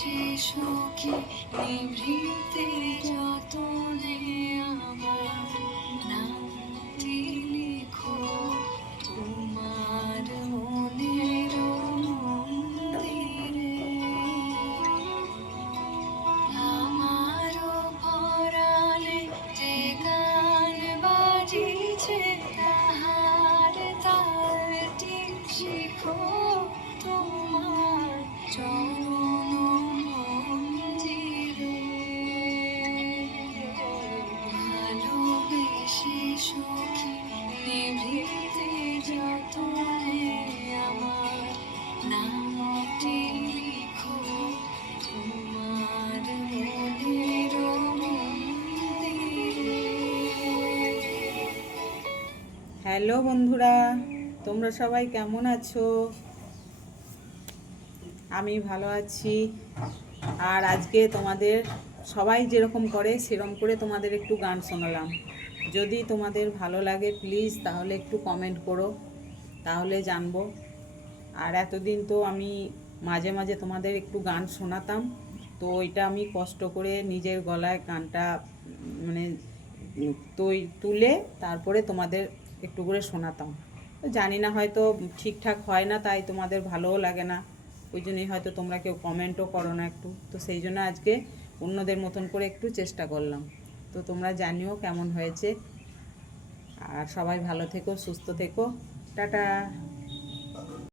বেশি সুখী নিভৃতে যতনে আমার নামটি লিখো তোমার মনের মন্দিরে। আমারও পরাণে যে গান বাজিছে তাহার তালটি শিখো তোমার চরণ মন্দিরে। ভালোবেসে সুখী নিভৃতে যতনে আমার নামটি লিখো তোমার মনের মন্দিরে। হ্যালো বন্ধুরা, তোমরা সবাই কেমন আছো? আমি ভালো আছি। আর আজকে তোমাদের সবাই যেরকম করে সেরকম করে তোমাদের একটু গান শোনালাম। যদি তোমাদের ভালো লাগে প্লিজ তাহলে একটু কমেন্ট করো, তাহলে জানবো। আর এতদিন তো আমি মাঝে মাঝে তোমাদের একটু গান শোনাতাম, তো এটা আমি কষ্ট করে নিজের গলায় গানটা মানে তুলে তারপরে তোমাদের একটু করে শোনাতাম। জানি না, হয়তো ঠিকঠাক হয় না, তাই তোমাদের ভালোও লাগে না, ওই জন্যই হয়তো তোমরা কেউ কমেন্টও করো না একটু। তো সেই জন্য আজকে অন্যদের মতন করে একটু চেষ্টা করলাম। তো তোমরা জানিও কেমন হয়েছে। আর সবাই ভালো থেকো, সুস্থ থেকো। টাটা।